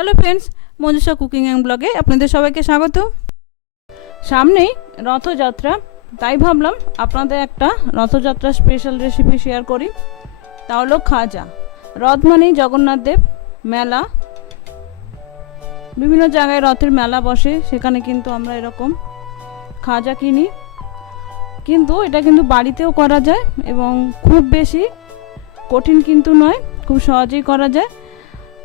Hello friends Manjusha cooking and ব্লগে আপনাদের সবাইকে স্বাগত। সামনেই রথযাত্রা, তাই ভাবলাম আপনাদের একটা রথযাত্রা স্পেশাল রেসিপি শেয়ার করি। তা হলো খাজা। রথ মানেই জগন্নাথ দেব, মেলা। বিভিন্ন জায়গায় রথের মেলা বসে, সেখানে কিন্তু আমরা এরকম খাজা কিনি। কিন্তু এটা কিন্তু বাড়িতেও করা যায় এবং খুব বেশি কঠিন কিন্তু নয়, খুব সহজেই করা যায়।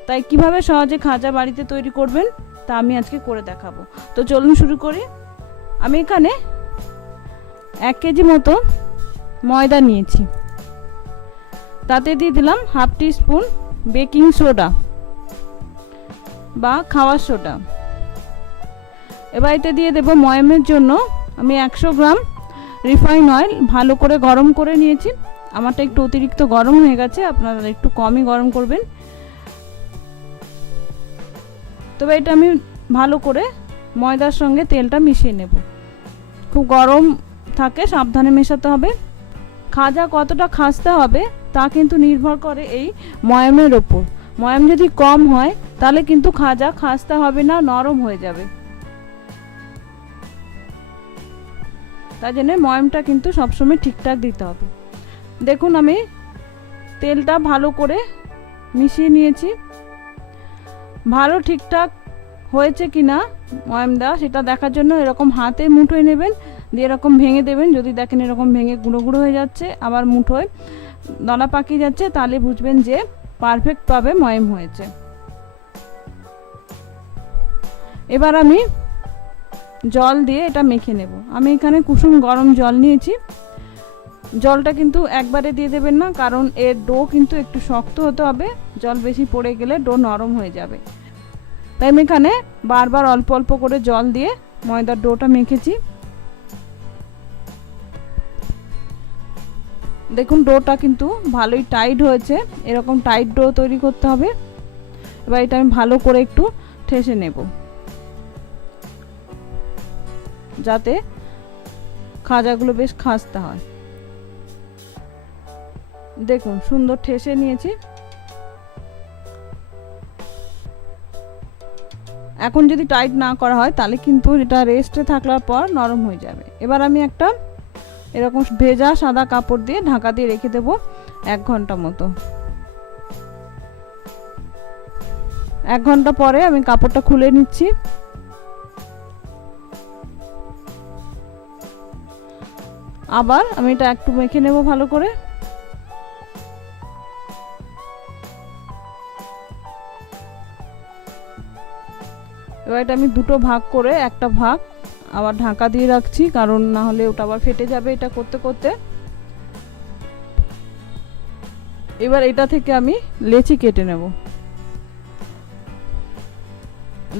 তাই কীভাবে সহজে খাজা বাড়িতে তৈরি করবেন, তা আমি আজকে করে দেখাবো। তো চলুন শুরু করি। আমি এখানে এক কেজি মতো ময়দা নিয়েছি। তাতে দিয়ে দিলাম half teaspoon baking soda বা খাওয়ার সোডা। এবার এতে দিয়ে দেবো ময়ামের জন্য আমি একশো গ্রাম রিফাইন অয়েল ভালো করে গরম করে নিয়েছি। আমারটা একটু অতিরিক্ত গরম হয়ে গেছে, আপনারা একটু কমই গরম করবেন। তবে এটা আমি ভালো করে ময়দার সঙ্গে তেলটা মিশিয়ে নেব। খুব গরম থাকে, সাবধানে মেশাতে হবে। খাজা কতটা খাসতে হবে তা কিন্তু নির্ভর করে এই ময়ামের ওপর। ময়াম যদি কম হয়, তাহলে কিন্তু খাজা খাসতে হবে না, নরম হয়ে যাবে। তাই জন্য ময়ামটা কিন্তু সবসময় ঠিকঠাক দিতে হবে। দেখুন আমি তেলটা ভালো করে মিশিয়ে নিয়েছি। ভালো ঠিকঠাক হয়েছে কি না ময়ামদা সেটা দেখার জন্য এরকম হাতে মুঠোয় নেবেন, দিয়ে এরকম ভেঙে দেবেন। যদি দেখেন এরকম ভেঙে গুঁড়ো গুঁড়ো হয়ে যাচ্ছে, আবার মুঠোয় দলা পাকিয়ে যাচ্ছে, তাহলে বুঝবেন যে পারফেক্টভাবে ময়াম হয়েছে। এবার আমি জল দিয়ে এটা মেখে নেব। আমি এখানে কুসুম গরম জল নিয়েছি। জলটা কিন্তু একবারে দিয়ে দেবেন না, কারণ এর ডো কিন্তু একটু শক্ত হতে হবে। জল বেশি পড়ে গেলে ডো নরম হয়ে যাবে। তাই আমি এখানে বারবার অল্প অল্প করে জল দিয়ে ময়দার ডোটা মেখেছি। দেখুন, ডোটা কিন্তু ভালোই টাইট হয়েছে। এরকম টাইট ডো তৈরি করতে হবে। এবার এটা আমি ভালো করে একটু ঠেসে নেব। যাতে খাজাগুলো বেশ খাসতে হয়। দেখুন, সুন্দর ঠেসে নিয়েছি। এখন যদি টাইট না করা হয়, তাহলে কিন্তু এটা রেস্টে থাকলার পর নরম হয়ে যাবে। এবার আমি একটা এরকম ভেজা সাদা কাপড় দিয়ে ঢাকা দিয়ে রেখে দেবো এক ঘণ্টা মতো। এক ঘণ্টা পরে আমি কাপড়টা খুলে নিচ্ছি। আবার আমি এটা একটু মেখে নেব ভালো করে। এটা আমি দুটো ভাগ করে একটা ভাগ আবার ঢাকা দিয়ে রাখছি, কারণ না হলে ওটা আবার ফেটে যাবে এটা করতে করতে। এবার এটা থেকে আমি লেচি কেটে নেব।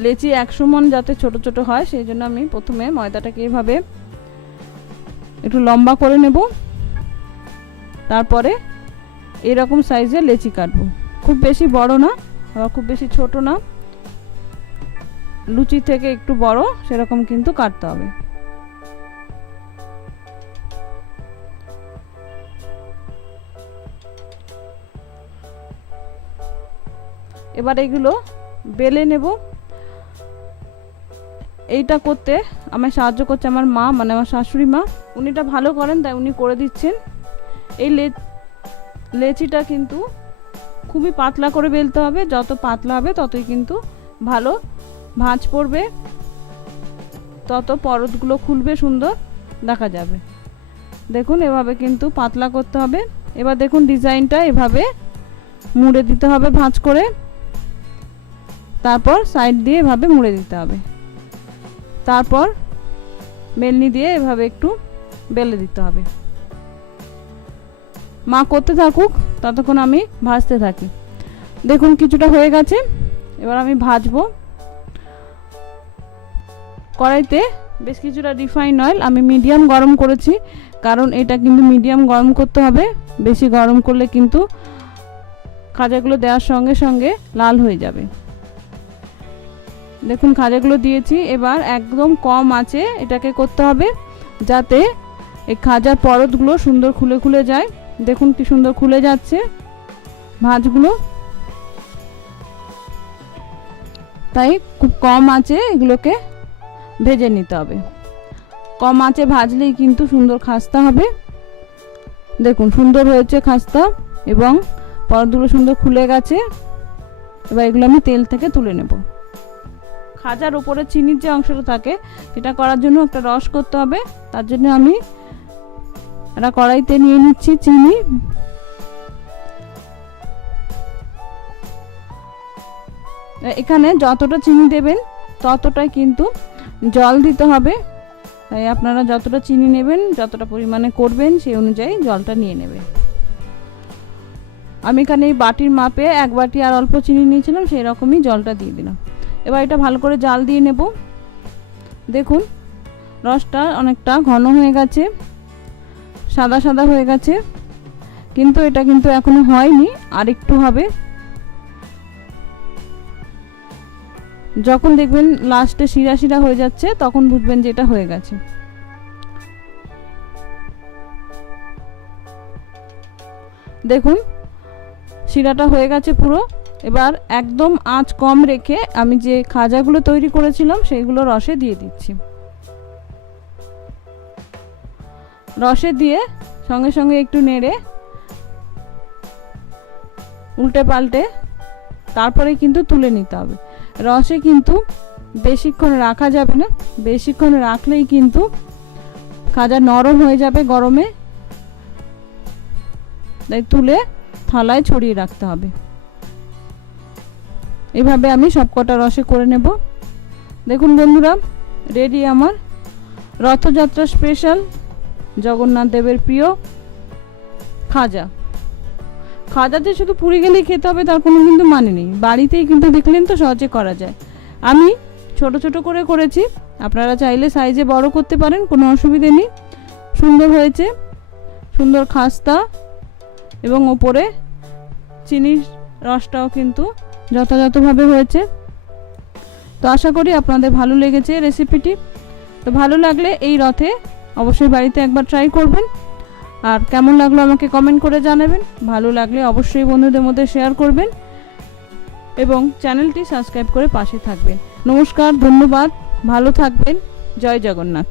লেচি এক সমান যাতে ছোট ছোট হয় সেই জন্য আমি প্রথমে ময়দাটাকে এভাবে একটু লম্বা করে নেব। তারপরে এরকম সাইজে লেচি কাটবো। খুব বেশি বড় না, আবার খুব বেশি ছোট না। লুচি থেকে একটু বড়, সেরকম কিন্তু কাটতে হবে। এবার এগুলো বেলে নেব। এইটা করতে আমায় সাহায্য করছে আমার মা মানে আমার শাশুড়ি মা। উনি এটা ভালো করেন, তাই উনি করে দিচ্ছেন। এই লেচিটা কিন্তু খুবই পাতলা করে বেলতে হবে। যত পাতলা হবে, ততই কিন্তু ভালো। ভাঁজ পড়বে, তত পরতগুলো খুলবে সুন্দর, দেখা যাবে। দেখুন, এভাবে কিন্তু পাতলা করতে হবে। এবার দেখুন, ডিজাইনটা এভাবে মুড়ে দিতে হবে ভাঁজ করে। তারপর সাইড দিয়ে এভাবে মুড়ে দিতে হবে। তারপর বেলনি দিয়ে এভাবে একটু বেলে দিতে হবে। মা করতে থাকুক, ততক্ষণ আমি ভাজতে থাকি। দেখুন, কিছুটা হয়ে গেছে। এবার আমি ভাজবো। কড়াইতে বেশ কিছুটা রিফাইন অয়েল আমি মিডিয়াম গরম করেছি, কারণ এটা কিন্তু মিডিয়াম গরম করতে হবে, বেশি গরম করলে কিন্তু খাজাগুলো দেওয়ার সঙ্গে সঙ্গে লাল হয়ে যাবে। দেখুন খাজাগুলো দিয়েছি, এবার একদম কম আছে এটাকে করতে হবে, যাতে এই খাজার পরতগুলো সুন্দর খুলে খুলে যায়। দেখুন কি সুন্দর খুলে যাচ্ছে ভাঁজগুলো। তাই খুব কম আঁচে এগুলোকে ভেজে নিতে হবে। কম আঁচে ভাজলেই কিন্তু সুন্দর খাস্তা হবে। দেখুন, সুন্দর হয়েছে খাস্তা এবং পরদগুলো সুন্দর খুলে গেছে। এবার এগুলো আমি তেল থেকে তুলে নেব। খাজার উপরে চিনির যে অংশটা থাকে, সেটা করার জন্য একটা রস করতে হবে। তার জন্য আমি একটা কড়াইতে নিয়ে নিচ্ছি চিনি। এখানে যতটা চিনি দেবেন, ততটাই কিন্তু জল দিতে হবে। তাই আপনারা যতটা চিনি নেবেন, যতটা পরিমাণে করবেন, সেই অনুযায়ী জলটা নিয়ে নেবে আমি এখানে এই বাটির মাপে এক বাটি আর অল্প চিনি নিয়েছিলাম, সেই রকমই জলটা দিয়ে দিলাম। এবার এটা ভালো করে জাল দিয়ে নেব। দেখুন, রসটা অনেকটা ঘন হয়ে গেছে, সাদা সাদা হয়ে গেছে, কিন্তু এটা কিন্তু এখনও হয়নি আর একটু হবে। যখন দেখবেন লাস্টে শিরা শিরা হয়ে যাচ্ছে, তখন বুঝবেন যে এটা হয়ে গেছে। দেখুন, শিরাটা হয়ে গেছে পুরো। এবার একদম আঁচ কম রেখে আমি যে খাজাগুলো তৈরি করেছিলাম, সেইগুলো রসে দিয়ে দিচ্ছি। রসে দিয়ে সঙ্গে সঙ্গে একটু নেড়ে, উল্টে পাল্টে, তারপরে কিন্তু তুলে নিতে হবে। রসে কিন্তু বেশিক্ষণ রাখা যাবে না। বেশিক্ষণ রাখলেই কিন্তু খাজা নরম হয়ে যাবে গরমে। তাই তুলে থালায় ছড়িয়ে রাখতে হবে। এভাবে আমি সবকটা রসে করে নেব। দেখুন বন্ধুরা, রেডি আমার। রথযাত্রা স্পেশাল জগন্নাথ দেবের প্রিয় খাজা। খাজাতে শুধু পুরী গেলেই খেতে হবে, তার কোনো কিন্তু মানে নেই। বাড়িতেই কিন্তু দেখলেন তো সহজে করা যায়। আমি ছোট ছোট করে করেছি। আপনারা চাইলে সাইজে বড় করতে পারেন, কোনো অসুবিধে নেই। সুন্দর হয়েছে। সুন্দর খাস্তা এবং ওপরে চিনির রসটাও কিন্তু যথাযথভাবে হয়েছে। তো আশা করি আপনাদের ভালো লেগেছে রেসিপিটি তো ভালো লাগলে এই রথে অবশ্যই বাড়িতে একবার ট্রাই করবেন। আর কেমন লাগল আমাকে কমেন্ট করে জানাবেন? ভালো লাগলে অবশ্যই বন্ধুদের মধ্যে শেয়ার করবেন এবং চ্যানেলটি সাবস্ক্রাইব করে পাশে থাকবেন। নমস্কার, ধন্যবাদ, ভালো থাকবেন, জয় জগন্নাথ।